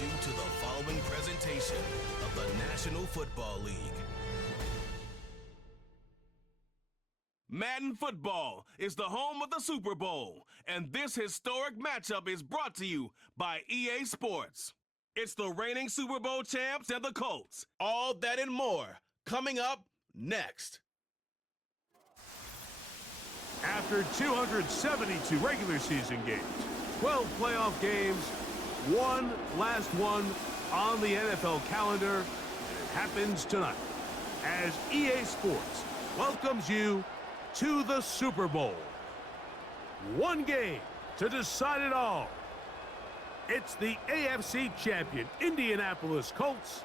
welcomes you to the following presentation of the National Football League. Madden Football is the home of the Super Bowl, and this historic matchup is brought to you by EA Sports. It's the reigning Super Bowl champs and the Colts. All that and more coming up next. After 272 regular season games, 12 playoff games, one last one on the NFL calendar, and it happens tonight as EA Sports welcomes you to the Super Bowl. One game to decide it all. It's the AFC champion Indianapolis Colts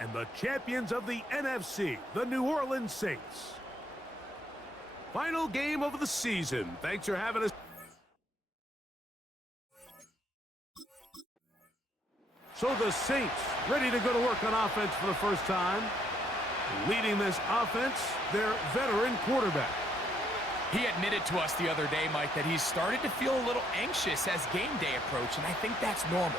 and the champions of the NFC, the New Orleans Saints. Final game of the season. Thanks for having us. So the Saints ready to go to work on offense for the first time. Leading this offense, their veteran quarterback. He admitted to us the other day, Mike, that he's started to feel a little anxious as game day approached, and I think that's normal.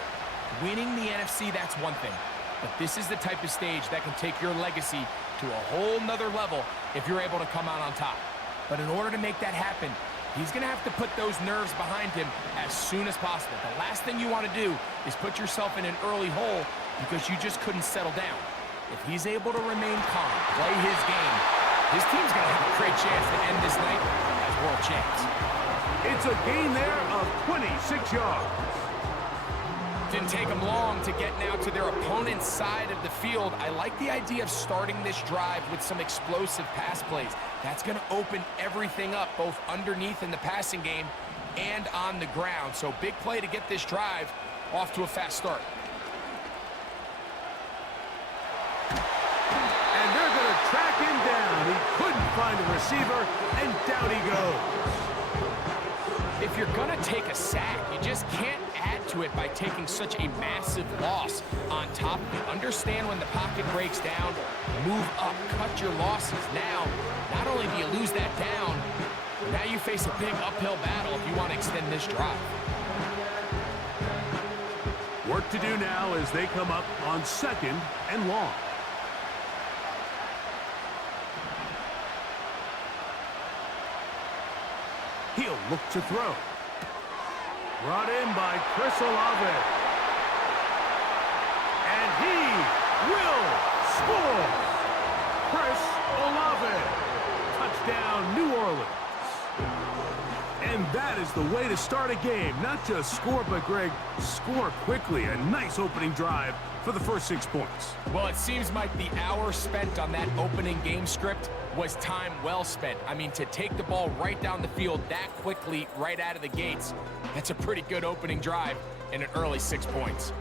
Winning the NFC, that's one thing. But this is the type of stage that can take your legacy to a whole nother level if you're able to come out on top. But in order to make that happen, he's going to have to put those nerves behind him as soon as possible. The last thing you want to do is put yourself in an early hole because you just couldn't settle down. If he's able to remain calm, play his game, his team's going to have a great chance to end this night as world champs. It's a gain there of 26 yards. Didn't take them long to get now to their opponent's side of the field. I like the idea of starting this drive with some explosive pass plays. That's going to open everything up, both underneath in the passing game and on the ground. So big play to get this drive off to a fast start. And they're going to track him down. He couldn't find a receiver, and down he goes. If you're going to take a sack, you just can't add to it by taking such a massive loss on top of it. Understand when the pocket breaks down, move up, cut your losses. Now, not only do you lose that down, now you face a big uphill battle if you want to extend this drive. Work to do now as they come up on 2nd and long. He'll look to throw. Brought in by Chris Olave. And he will score. Chris Olave. Touchdown, New Orleans. And that is the way to start a game. Not just score, but, Greg, score quickly. A nice opening drive for the first 6 points. Well, it seems like the hour spent on that opening game script was time well spent. I mean, to take the ball right down the field that quickly, right out of the gates, that's a pretty good opening drive and an early 6 points.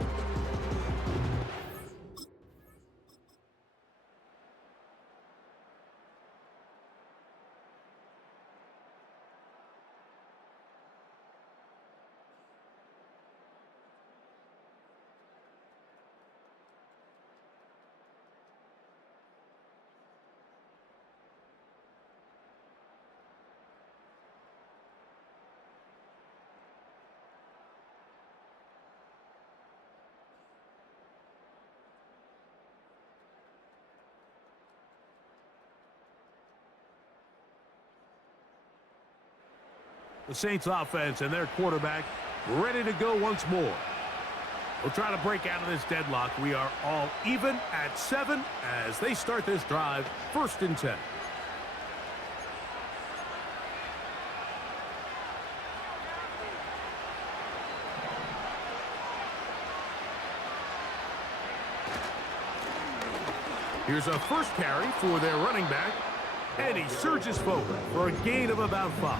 The Saints offense and their quarterback ready to go once more. We'll try to break out of this deadlock. We are all even at 7 as they start this drive, 1st and 10. Here's a first carry for their running back, and he surges forward for a gain of about 5.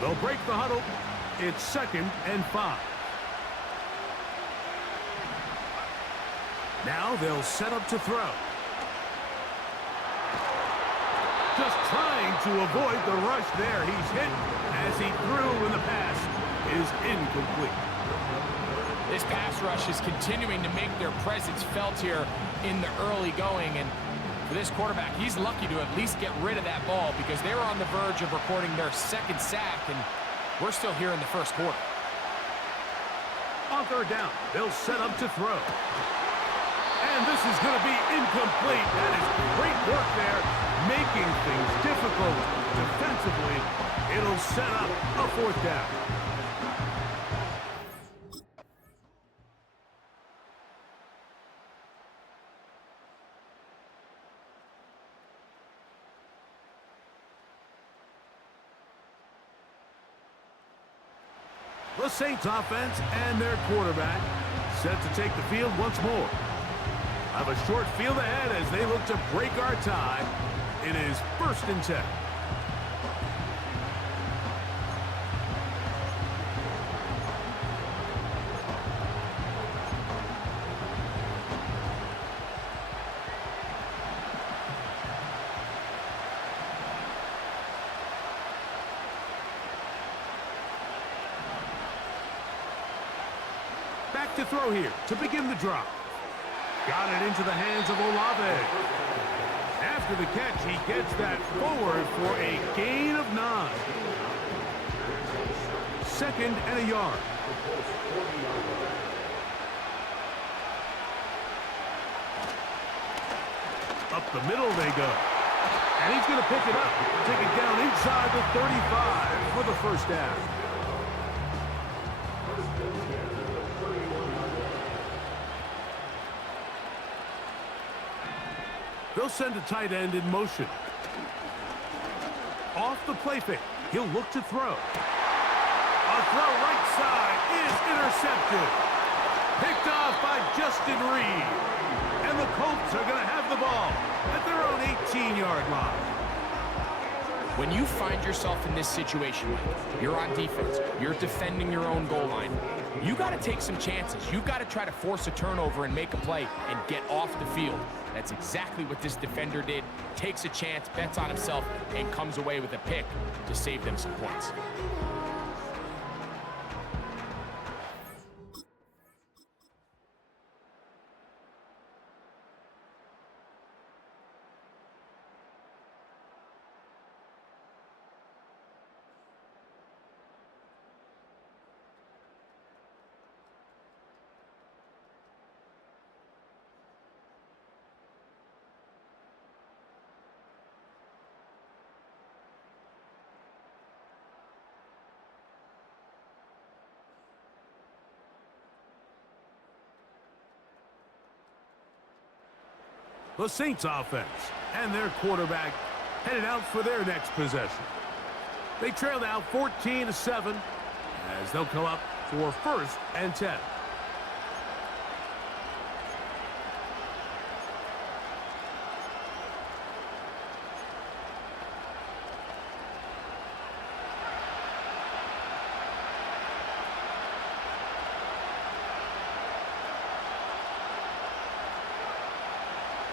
They'll break the huddle. It's 2nd and 5. Now they'll set up to throw. Just trying to avoid the rush there. He's hit as he threw, and the pass is incomplete. This pass rush is continuing to make their presence felt here in the early going. And for this quarterback, he's lucky to at least get rid of that ball because they were on the verge of recording their second sack, and we're still here in the first quarter. On third down, they'll set up to throw. And this is going to be incomplete. That is great work there, making things difficult defensively. It'll set up a fourth down. The Saints offense and their quarterback set to take the field once more. Have a short field ahead as they look to break our tie. It is 1st and 10. Back to throw here to begin the drive. Got it into the hands of Olave. After the catch, he gets that forward for a gain of 9. 2nd and a yard. Up the middle they go. And he's going to pick it up. Take it down inside the 35 for the first down. They'll send a tight end in motion. Off the play fake. He'll look to throw. A throw right side is intercepted. Picked off by Justin Reed. And the Colts are going to have the ball at their own 18-yard line. When you find yourself in this situation, you're on defense, you're defending your own goal line, you got to take some chances. You got to try to force a turnover and make a play and get off the field. That's exactly what this defender did. Takes a chance, bets on himself, and comes away with a pick to save them some points. The Saints offense and their quarterback headed out for their next possession. They trail now 14-7 as they'll come up for 1st and 10.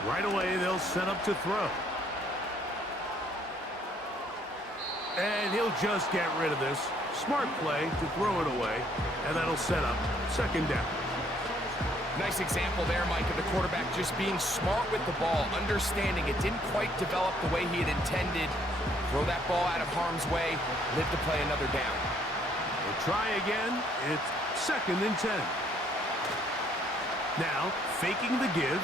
Right away, they'll set up to throw. And he'll just get rid of this. Smart play to throw it away, and that'll set up 2nd down. Nice example there, Mike, of the quarterback just being smart with the ball, understanding it didn't quite develop the way he had intended. Throw that ball out of harm's way, live to play another down. We'll try again. It's 2nd and 10. Now, faking the give.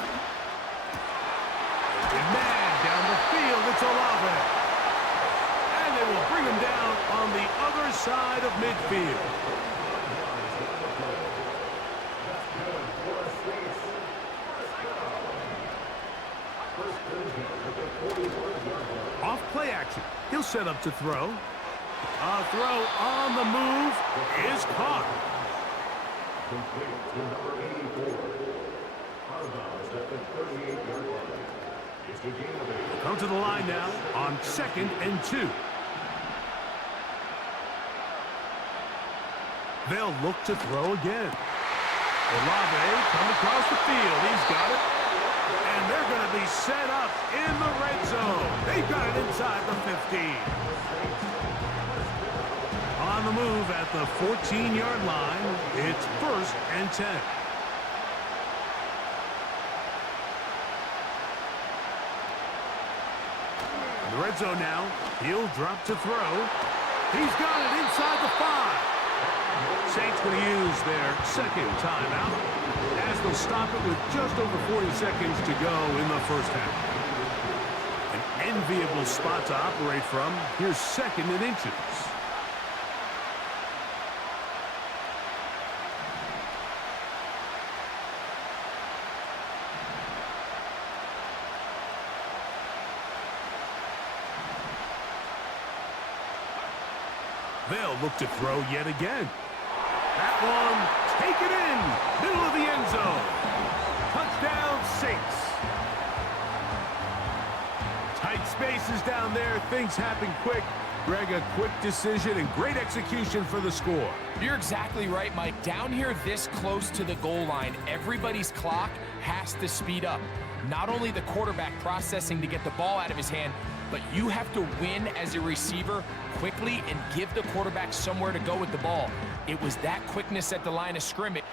Man, down the field, it's Olave. And they will bring him down on the other side of midfield. Off play action. He'll set up to throw. A throw on the move is caught. Come to the line now on 2nd and 2. They'll look to throw again. Olave come across the field. He's got it. And they're going to be set up in the red zone. They've got it inside the 15. On the move at the 14-yard line, it's 1st and 10. In the red zone now. He'll drop to throw. He's got it inside the 5. Saints going to use their second timeout as they'll stop it with just over 40 seconds to go in the first half. An enviable spot to operate from. Here's second and inches. They'll look to throw yet again. That one, take it in, middle of the end zone. Touchdown, Saints. Tight spaces down there, things happen quick. Greg, a quick decision and great execution for the score. You're exactly right, Mike. Down here this close to the goal line, everybody's clock has to speed up. Not only the quarterback processing to get the ball out of his hand, but you have to win as a receiver quickly and give the quarterback somewhere to go with the ball. It was that quickness at the line of scrimmage.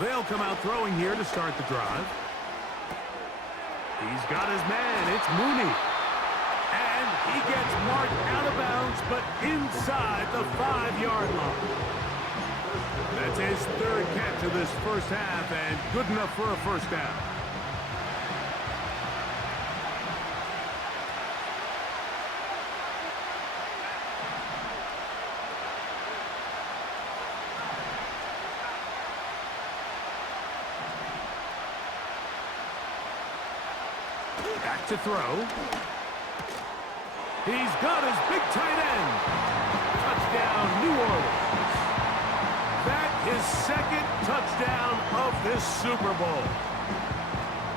They'll come out throwing here to start the drive. He's got his man. It's Mooney. And he gets marked out of bounds, but inside the 5-yard line. That's his third catch of this first half, and good enough for a first down. Back to throw. He's got his big tight end. Touchdown, New Orleans. That is second touchdown of this Super Bowl.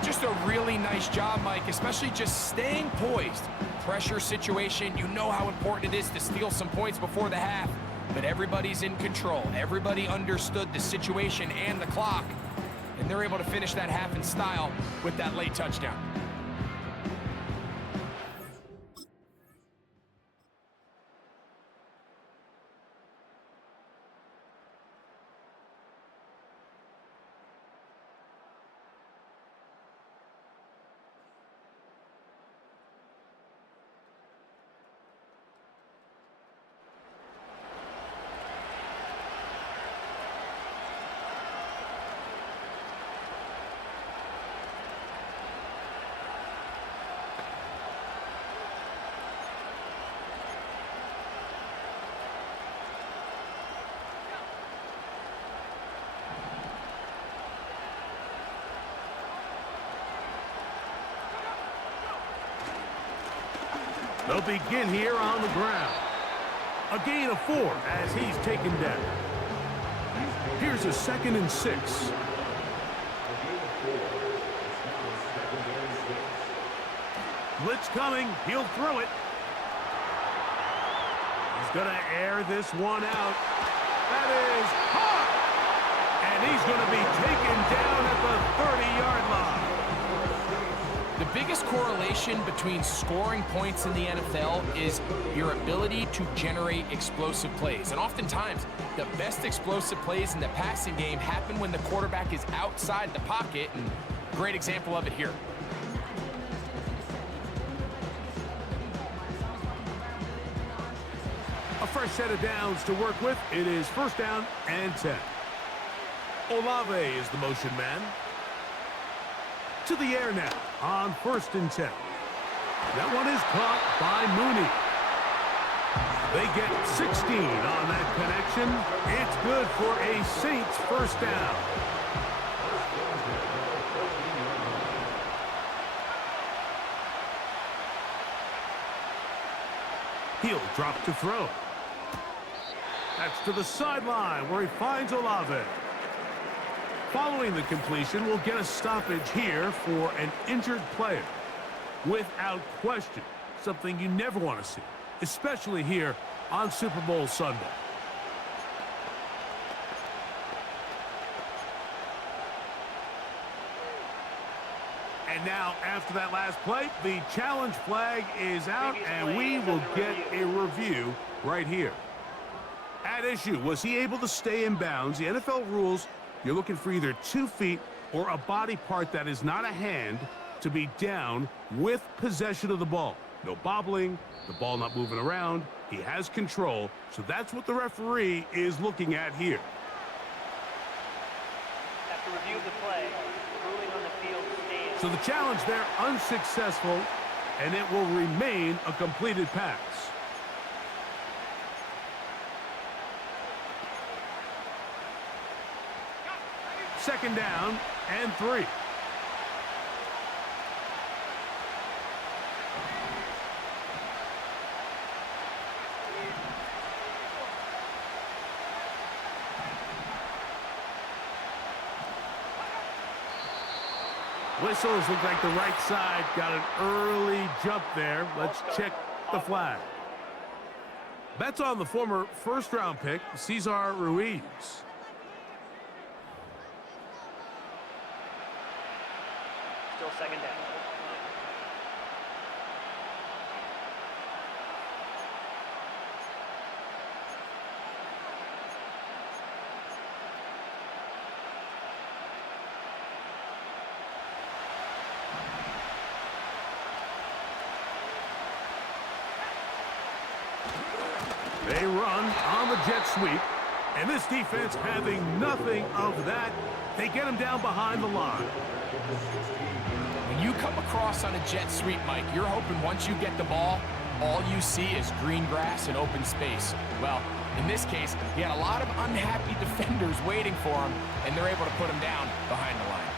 Just a really nice job, Mike, especially just staying poised. Pressure situation, you know how important it is to steal some points before the half, but everybody's in control. Everybody understood the situation and the clock, and they're able to finish that half in style with that late touchdown. They'll begin here on the ground. A gain of 4 as he's taken down. Here's a 2nd and 6. Blitz coming. He'll throw it. He's going to air this one out. That is caught. And he's going to be taken down at the 30-yard line. The biggest correlation between scoring points in the NFL is your ability to generate explosive plays. And oftentimes, the best explosive plays in the passing game happen when the quarterback is outside the pocket, and great example of it here. A fresh set of downs to work with. It is first down and 10. Olave is the motion man. To the air now on 1st and 10. That one is caught by Mooney. They get 16 on that connection. It's good for a Saints first down. He'll drop to throw. That's to the sideline where he finds Olave. Following the completion, we'll get a stoppage here for an injured player. Without question, something you never want to see, especially here on Super Bowl Sunday. And now, after that last play, the challenge flag is out, and we will get a review right here. At issue, was he able to stay in bounds? The NFL rules, you're looking for either 2 feet or a body part that is not a hand to be down with possession of the ball. No bobbling, the ball not moving around. He has control, so that's what the referee is looking at here. After review of the play, ruling on the field stands. So the challenge there unsuccessful, and it will remain a completed pass. Second down and 3. Whistles look like the right side got an early jump there. Let's check the flag. That's on the former first-round pick, Cesar Ruiz. Still second down. They run on the jet sweep, and this defense having nothing of that. They get him down behind the line. When you come across on a jet sweep, Mike, you're hoping once you get the ball, all you see is green grass and open space. Well, in this case, he had a lot of unhappy defenders waiting for him, and they're able to put him down behind the line.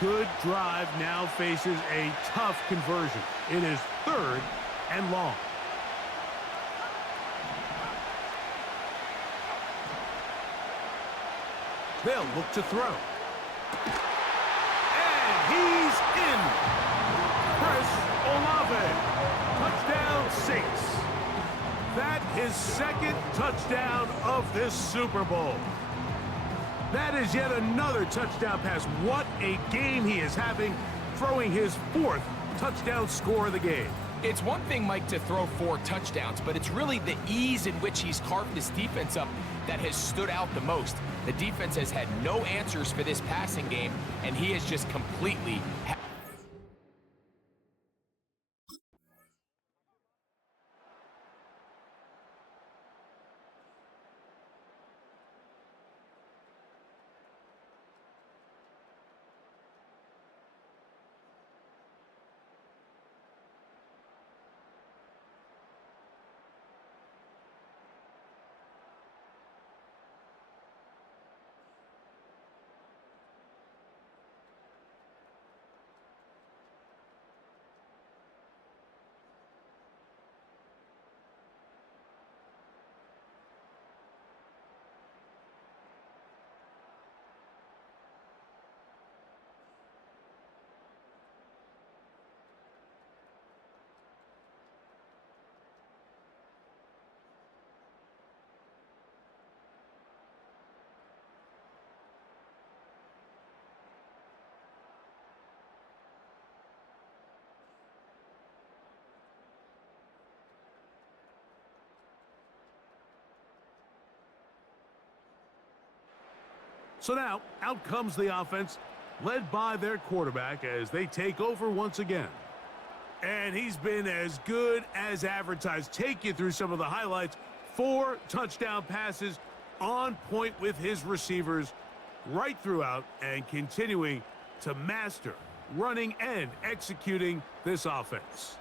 Good drive now faces a tough conversion. It is 3rd and long. They'll look to throw. And he's in. Chris Olave. Touchdown Saints. That his 2nd touchdown of this Super Bowl. That is yet another touchdown pass. What a game he is having, throwing his 4th touchdown score of the game. It's one thing, Mike, to throw 4 touchdowns, but it's really the ease in which he's carved this defense up that has stood out the most. The defense has had no answers for this passing game, and he has just completely... So now, out comes the offense, led by their quarterback as they take over once again. And he's been as good as advertised. Take you through some of the highlights. 4 touchdown passes, on point with his receivers right throughout, and continuing to master running and executing this offense.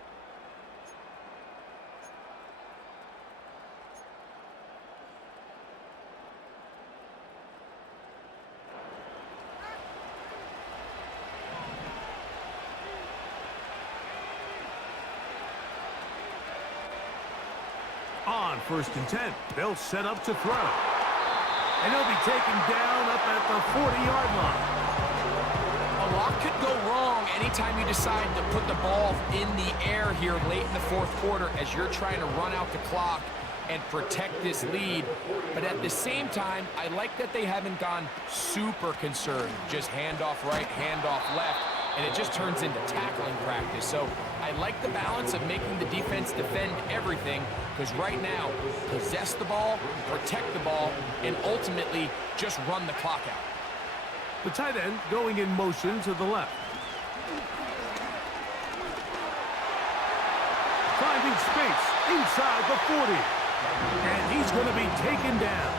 On 1st and 10, they'll set up to throw. And he'll be taken down up at the 40-yard line. A lot could go wrong anytime you decide to put the ball in the air here late in the fourth quarter as you're trying to run out the clock and protect this lead. But at the same time, I like that they haven't gone super conservative. Just handoff right, handoff left, and it just turns into tackling practice. So I like the balance of making the defense defend everything, because right now, possess the ball, protect the ball, and ultimately just run the clock out. The tight end going in motion to the left. Finding space inside the 40. And he's going to be taken down.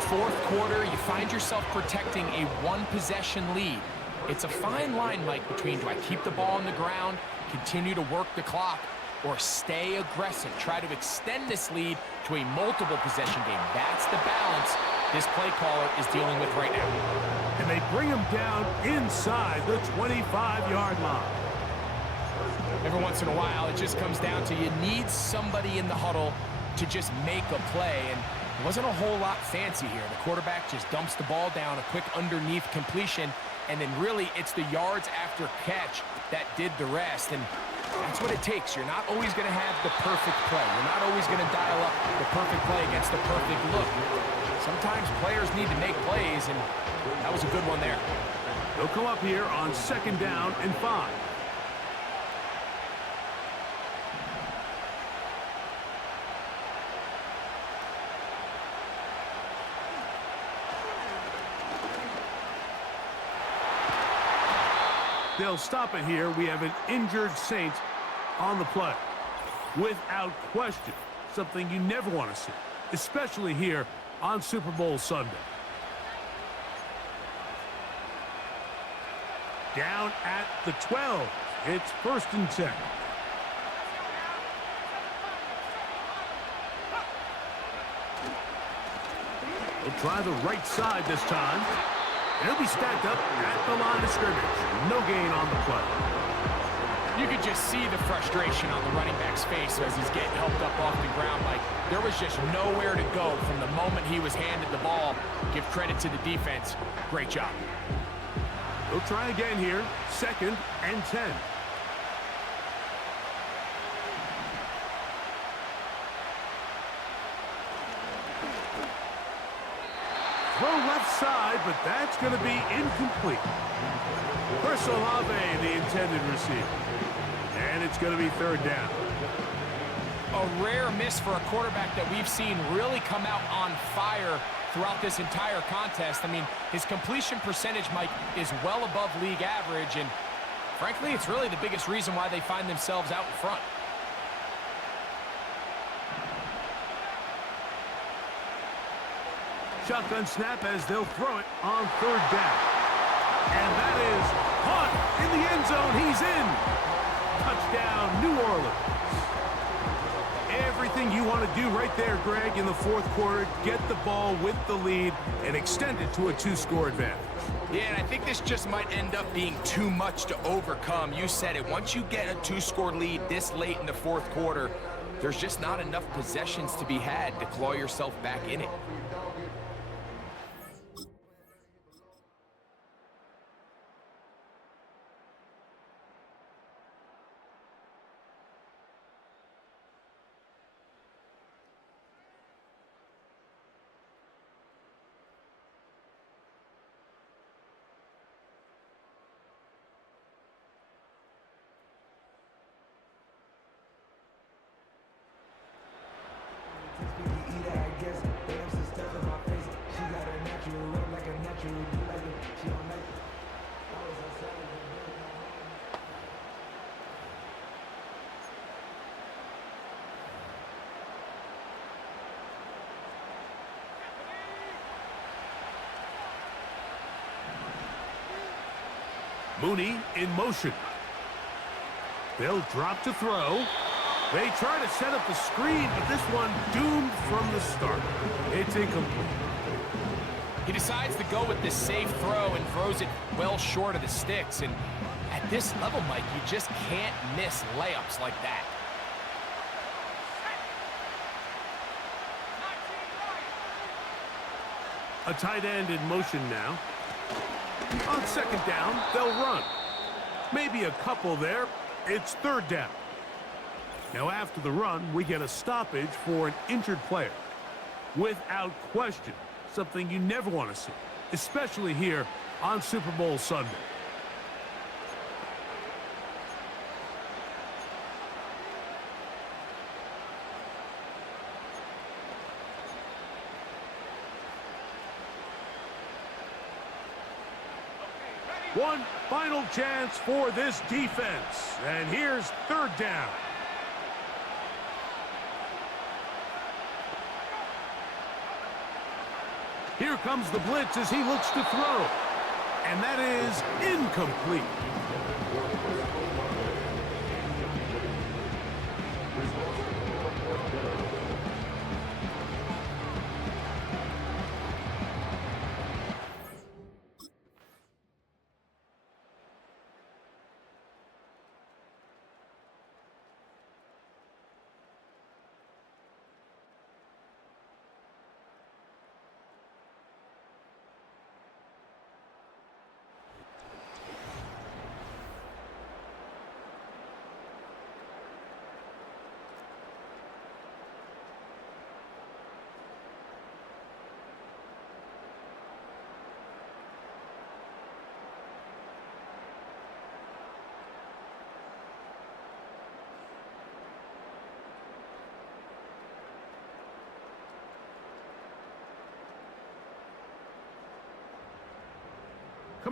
Fourth quarter, you find yourself protecting a one-possession lead. It's a fine line, Mike, between do I keep the ball on the ground, continue to work the clock, or stay aggressive, try to extend this lead to a multiple possession game. That's the balance this play caller is dealing with right now. And they bring him down inside the 25-yard line. Every once in a while, it just comes down to you need somebody in the huddle to just make a play, and it wasn't a whole lot fancy here. The quarterback just dumps the ball down, a quick underneath completion, and then really it's the yards after catch that did the rest, and that's what it takes. You're not always going to have the perfect play. You're not always going to dial up the perfect play against the perfect look. Sometimes players need to make plays, and that was a good one there. They'll come up here on 2nd down and 5. They'll stop it here. We have an injured Saint on the play. Without question, something you never want to see, especially here on Super Bowl Sunday. Down at the 12. It's 1st and 10. They'll try the right side this time. And he'll be stacked up at the line of scrimmage. No gain on the play. You could just see the frustration on the running back's face as he's getting helped up off the ground. Like, there was just nowhere to go from the moment he was handed the ball. Give credit to the defense. Great job. They'll try again here. 2nd and 10. Throw left side, but that's going to be incomplete. LXIV, the intended receiver. And it's going to be 3rd down. A rare miss for a quarterback that we've seen really come out on fire throughout this entire contest. I mean, his completion percentage, Mike, is well above league average, and frankly, it's really the biggest reason why they find themselves out in front. Shotgun snap as they'll throw it on 3rd down. And that is caught in the end zone. He's in. Touchdown, New Orleans. Everything you want to do right there, Greg, in the 4th quarter. Get the ball with the lead and extend it to a 2-score advantage. Yeah, and I think this just might end up being too much to overcome. You said it. Once you get a 2-score lead this late in the 4th quarter, there's just not enough possessions to be had to claw yourself back in it. Mooney in motion. They'll drop to throw. They try to set up the screen, but this one doomed from the start. It's incomplete. He decides to go with this safe throw and throws it well short of the sticks. And at this level, Mike, you just can't miss layups like that. A tight end in motion now. On second down, they'll run. Maybe a couple there. It's third down. Now after the run, we get a stoppage for an injured player. Without question, something you never want to see, especially here on Super Bowl Sunday. One final chance for this defense. And here's third down. Here comes the blitz as he looks to throw. And that is incomplete.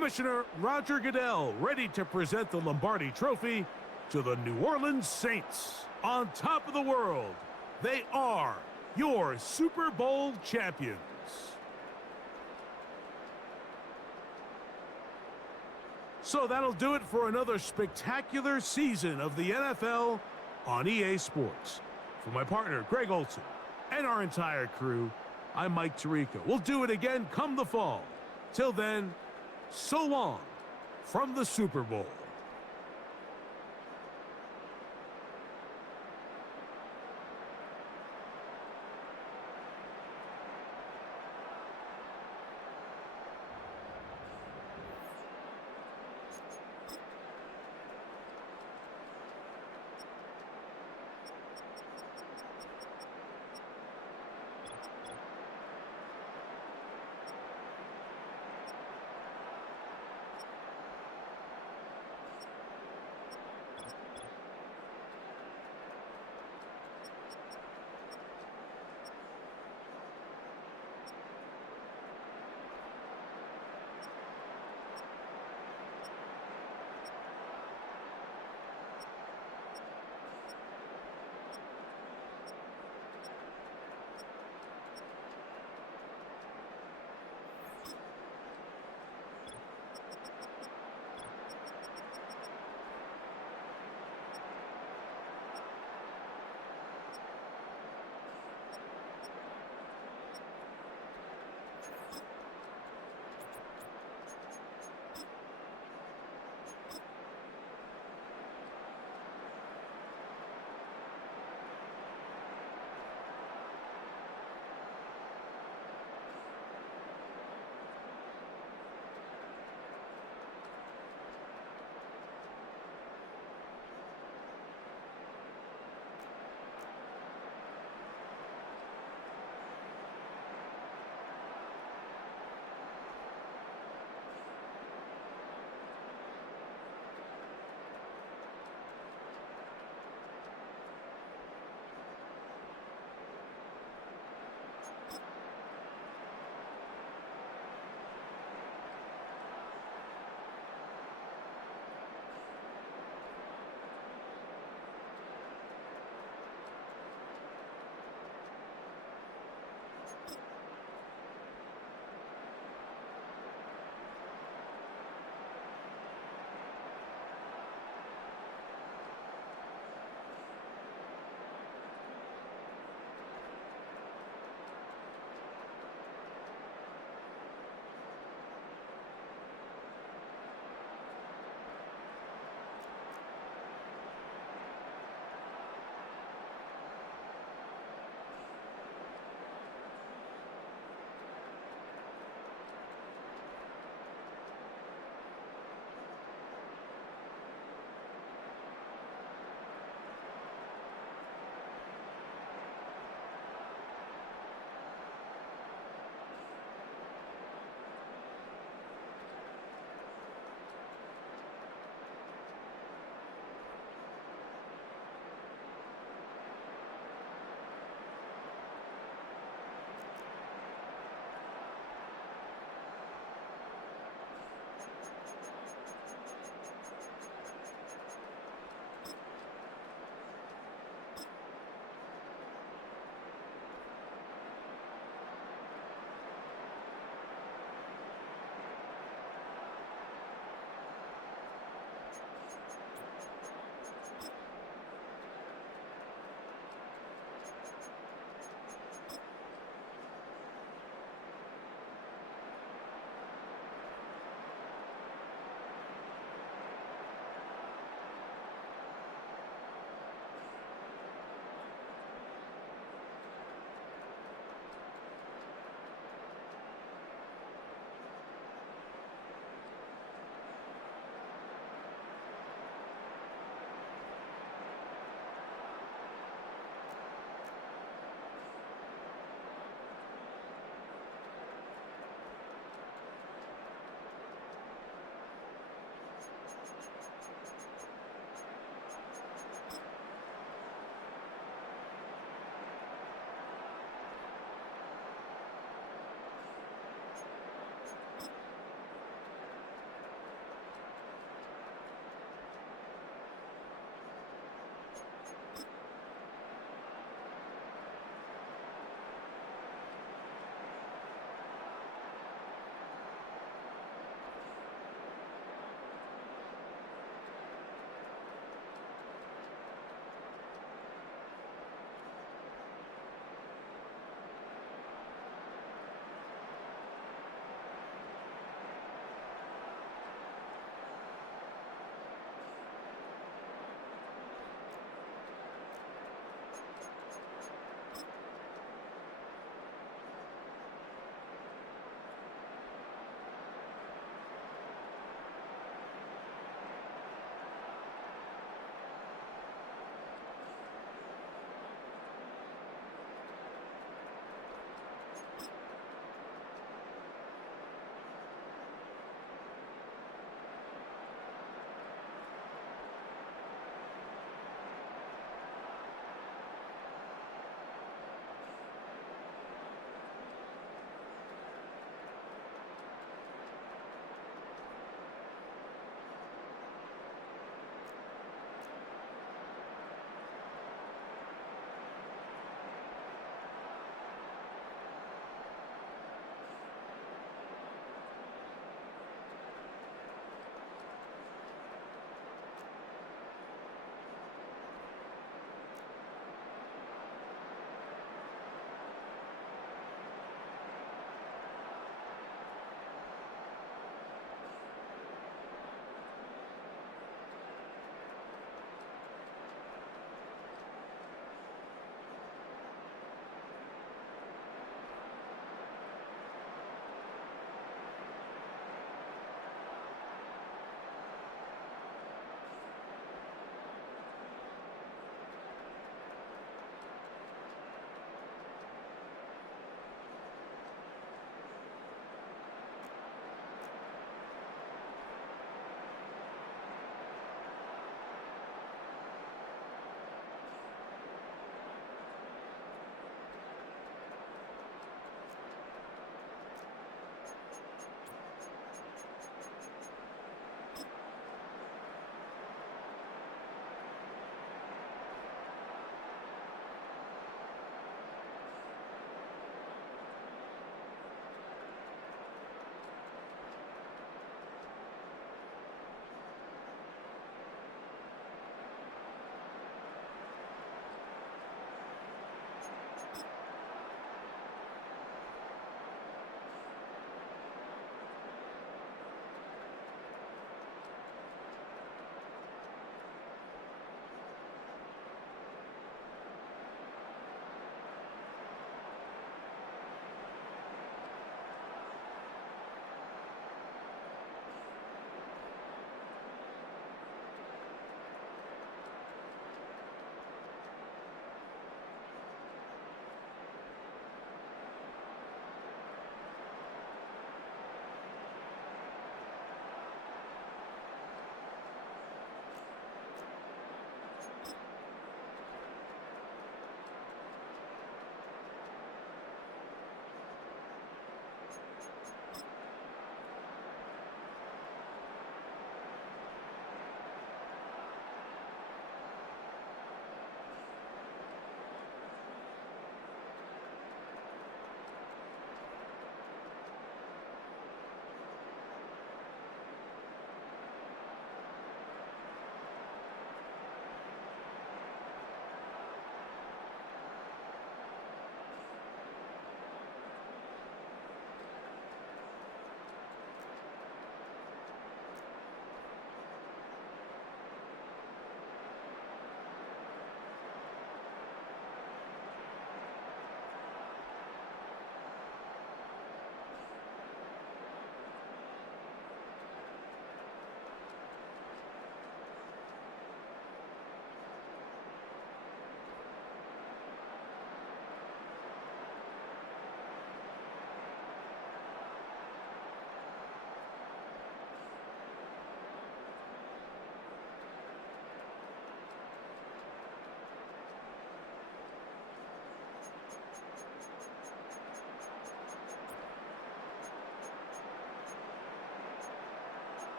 Commissioner Roger Goodell ready to present the Lombardi Trophy to the New Orleans Saints. On top of the world, they are your Super Bowl champions. So that'll do it for another spectacular season of the NFL on EA Sports. For my partner, Greg Olson, and our entire crew, I'm Mike Tirico. We'll do it again come the fall. Till then, so long from the Super Bowl.